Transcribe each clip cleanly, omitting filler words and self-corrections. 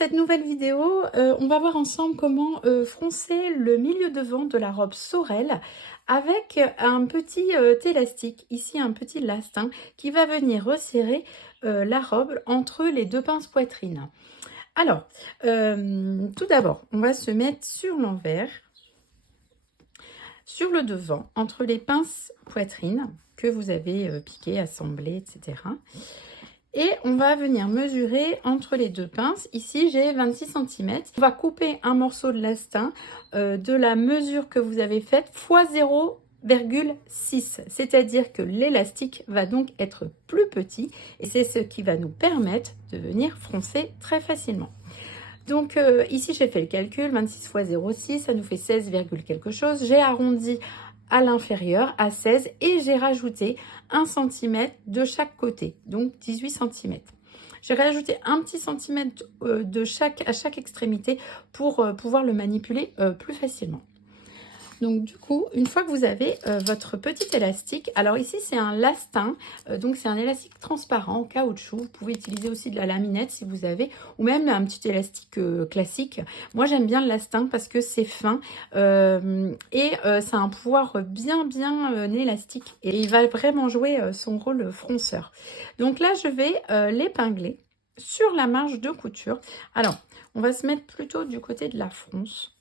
cette nouvelle vidéo, on va voir ensemble comment froncer le milieu devant de la robe Sorel avec un petit élastique, ici un petit lastin qui va venir resserrer la robe entre les deux pinces poitrine. Alors, tout d'abord, on va se mettre sur l'envers, sur le devant, entre les pinces poitrine que vous avez piquées, assemblées, etc. Et on va venir mesurer entre les deux pinces. Ici, j'ai 26 cm. On va couper un morceau de lastin de la mesure que vous avez faite fois 0,6. C'est-à-dire que l'élastique va donc être plus petit et c'est ce qui va nous permettre de venir froncer très facilement. Donc ici, j'ai fait le calcul, 26 fois 0,6, ça nous fait 16, quelque chose. J'ai arrondi à l'inférieur à 16 et j'ai rajouté 1 cm de chaque côté, donc 18 cm. J'ai rajouté un petit centimètre à chaque extrémité pour pouvoir le manipuler plus facilement. Donc du coup, une fois que vous avez votre petit élastique, alors ici c'est un lastin, donc c'est un élastique transparent en caoutchouc. Vous pouvez utiliser aussi de la laminette si vous avez, ou même un petit élastique classique. Moi j'aime bien le lastin parce que c'est fin et ça a un pouvoir bien élastique et il va vraiment jouer son rôle fronceur. Donc là je vais l'épingler sur la marge de couture. Alors on va se mettre plutôt du côté de la fronce.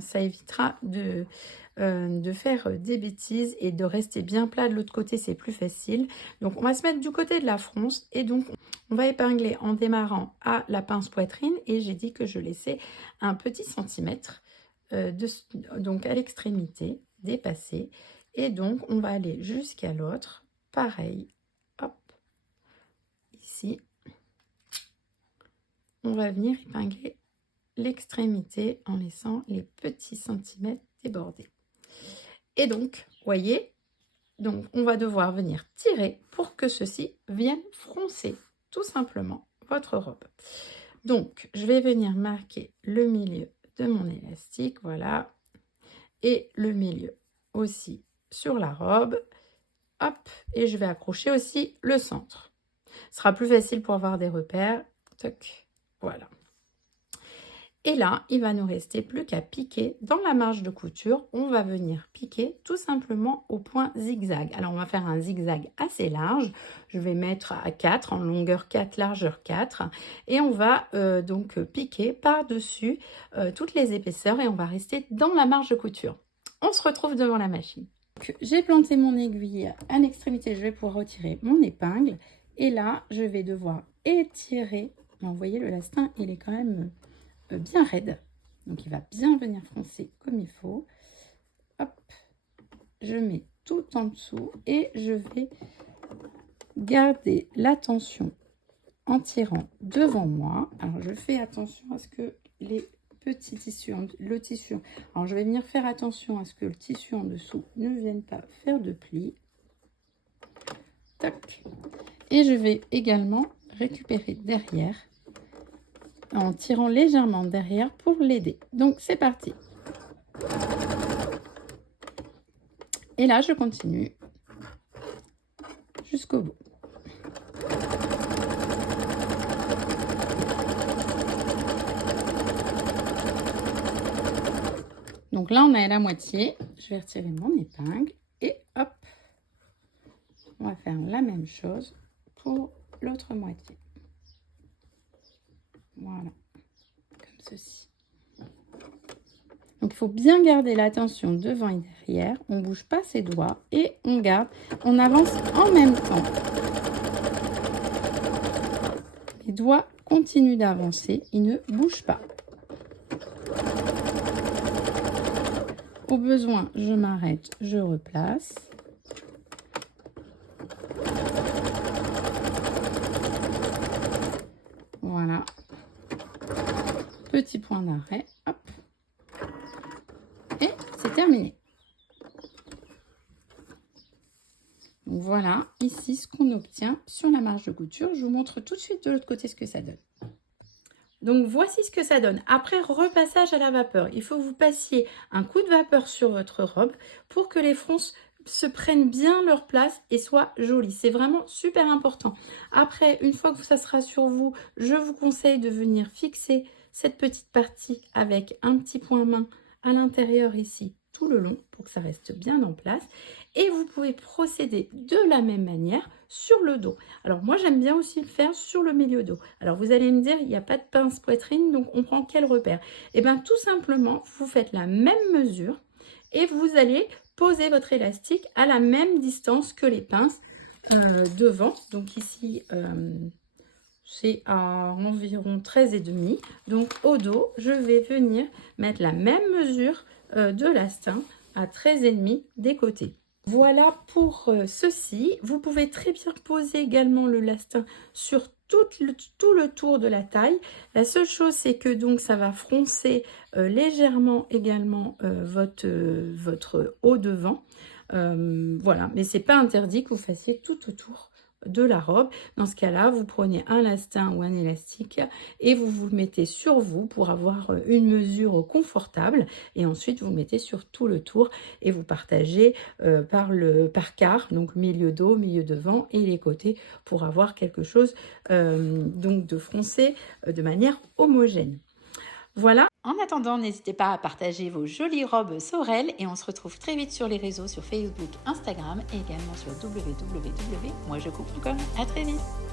Ça évitera de faire des bêtises et de rester bien plat de l'autre côté, c'est plus facile. Donc on va se mettre du côté de la fronce et donc on va épingler en démarrant à la pince poitrine et j'ai dit que je laissais un petit centimètre donc à l'extrémité dépassée et donc on va aller jusqu'à l'autre, pareil, hop, ici, on va venir épingler l'extrémité en laissant les petits centimètres débordés. Et donc, voyez, donc on va devoir venir tirer pour que ceci vienne froncer tout simplement votre robe. Donc, je vais venir marquer le milieu de mon élastique, voilà, et le milieu aussi sur la robe. Hop, et je vais accrocher aussi le centre. Ce sera plus facile pour avoir des repères. Toc, voilà. Et là, il va nous rester plus qu'à piquer dans la marge de couture. On va venir piquer tout simplement au point zigzag. Alors, on va faire un zigzag assez large. Je vais mettre à 4, en longueur 4, largeur 4. Et on va donc piquer par-dessus toutes les épaisseurs et on va rester dans la marge de couture. On se retrouve devant la machine. J'ai planté mon aiguille à l'extrémité. Je vais pouvoir retirer mon épingle. Et là, je vais devoir étirer. Vous voyez, le lastin, il est quand même bien raide, donc il va bien venir froncer comme il faut. Hop, je mets tout en dessous et je vais garder la tension en tirant devant moi. Alors je fais attention à ce que les petits tissus, le tissu, alors je vais venir faire attention à ce que le tissu en dessous ne vienne pas faire de plis. Tac. Et je vais également récupérer derrière en tirant légèrement derrière pour l'aider. Donc c'est parti. Et là je continue jusqu'au bout. Donc là on est à la moitié. Je vais retirer mon épingle et hop, on va faire la même chose pour l'autre moitié. Voilà, comme ceci. Donc il faut bien garder la tension devant et derrière. On ne bouge pas ses doigts et on garde. On avance en même temps. Les doigts continuent d'avancer. Ils ne bougent pas. Au besoin, je m'arrête, je replace. Voilà. Petit point d'arrêt. Hop. Et c'est terminé. Donc voilà, ici ce qu'on obtient sur la marge de couture. Je vous montre tout de suite de l'autre côté ce que ça donne. Donc voici ce que ça donne. Après repassage à la vapeur, il faut que vous passiez un coup de vapeur sur votre robe pour que les fronces se prennent bien leur place et soient jolies. C'est vraiment super important. Après, une fois que ça sera sur vous, je vous conseille de venir fixer cette petite partie avec un petit point main à l'intérieur ici, tout le long, pour que ça reste bien en place. Et vous pouvez procéder de la même manière sur le dos. Alors moi, j'aime bien aussi le faire sur le milieu dos. Alors vous allez me dire, il n'y a pas de pince poitrine, donc on prend quel repère? Eh bien, tout simplement, vous faites la même mesure et vous allez poser votre élastique à la même distance que les pinces devant. Donc ici, c'est à environ 13,5. Donc au dos, je vais venir mettre la même mesure de l'astin à 13,5 des côtés. Voilà pour ceci. Vous pouvez très bien poser également le lastin sur tout le tour de la taille. La seule chose, c'est que donc ça va froncer légèrement également votre haut devant. Voilà, mais c'est pas interdit que vous fassiez tout autour de la robe. Dans ce cas-là, vous prenez un lastin ou un élastique et vous vous le mettez sur vous pour avoir une mesure confortable, et ensuite vous mettez sur tout le tour et vous partagez par quart, donc milieu dos, milieu devant et les côtés, pour avoir quelque chose donc de froncé de manière homogène. Voilà. En attendant, n'hésitez pas à partager vos jolies robes Sorel et on se retrouve très vite sur les réseaux, sur Facebook, Instagram et également sur www.moijecoupe.com. À très vite.